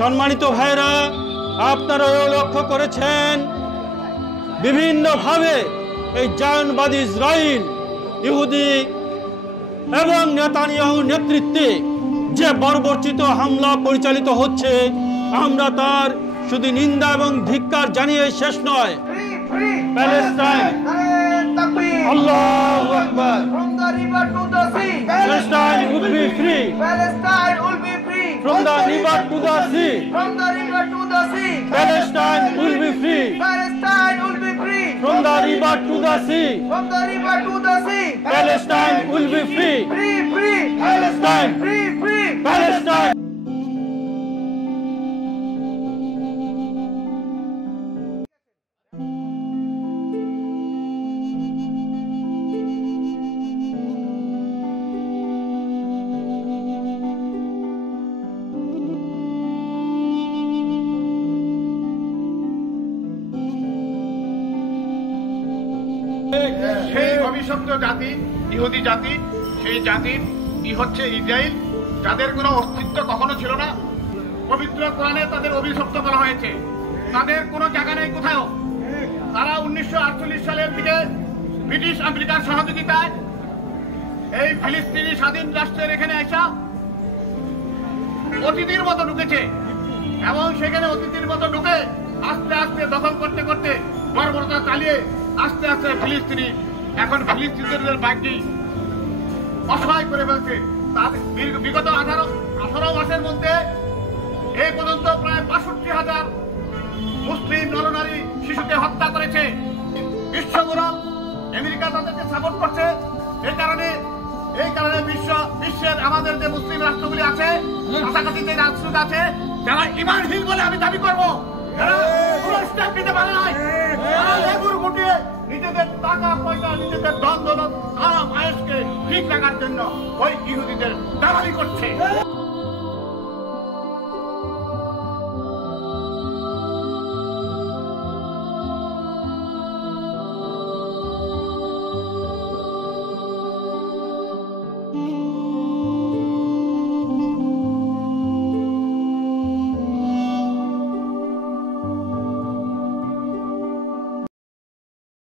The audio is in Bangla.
সম্মানিত ভাইরা, আপনারাও লক্ষ্য করেছেন বিভিন্নভাবে এই জায়নবাদী ইসরায়েল, ইহুদি এবং নেতানিয়াহুর নেতৃত্বে যে বর্বরচিত হামলা পরিচালিত হচ্ছে, আমরা তার শুধু নিন্দা এবং ধিক্কার জানিয়ে শেষ নয়। প্যালেস্টাইন, আল্লাহু আকবার। From the river to the sea, Palestine will be free. Palestine will be free. From the river to the sea, From the river to the sea, Palestine will be free. Palestine will be free. From the river to the sea, From the river to the sea, Palestine will be free. free, free, Palestine, free, free. Palestine. সেই অভিশপ্ত জাতি ইহুদি জাতি, সেই জাতির কি হচ্ছে ইসরায়েল, যাদের কোনো অস্তিত্ব কখনো ছিল না। পবিত্র কোরআনে তাদের অভিশপ্ত করা হয়েছে, তাদের কোনো জায়গা নেই কোথাও। তারা 1948 সালের দিকে ব্রিটিশ আমেরিকার সহযোগিতায় এই ফিলিস্তিনি স্বাধীন রাষ্ট্রের এখানে আসা অতিথির মতো ঢুকেছে এবং সেখানে অতিথির মতো ঢুকে আস্তে আস্তে দখল করতে করতে বর্বরতা চালিয়ে আস্তে আস্তে ফিলিস্তিনি এখন ফিলিস্তিনিদের বাকি অসহায় করে ফেলছে। তার বিগত 18 মাসের মধ্যে এই পর্যন্ত প্রায় ৬২,০০০ মুসলিম নরনারী শিশুকে হত্যা করেছে। বিশ্বগুলো আমেরিকা তাদেরকে সাপোর্ট করছে। এই কারণে বিশ্বের আমাদের যে মুসলিম রাষ্ট্রগুলি আছে, কাছাকাছি যে রাষ্ট্র আছে, যারা ইমানহীন বলে আমি দাবি করবো, নিতে পারে নাই, গুটিয়ে নিজেদের টাকা পয়সা, নিজেদের ধন দৌলত, আরাম আয়েশকে ঠিক রাখার জন্য ওই ইহুদিদের দালালি করছে।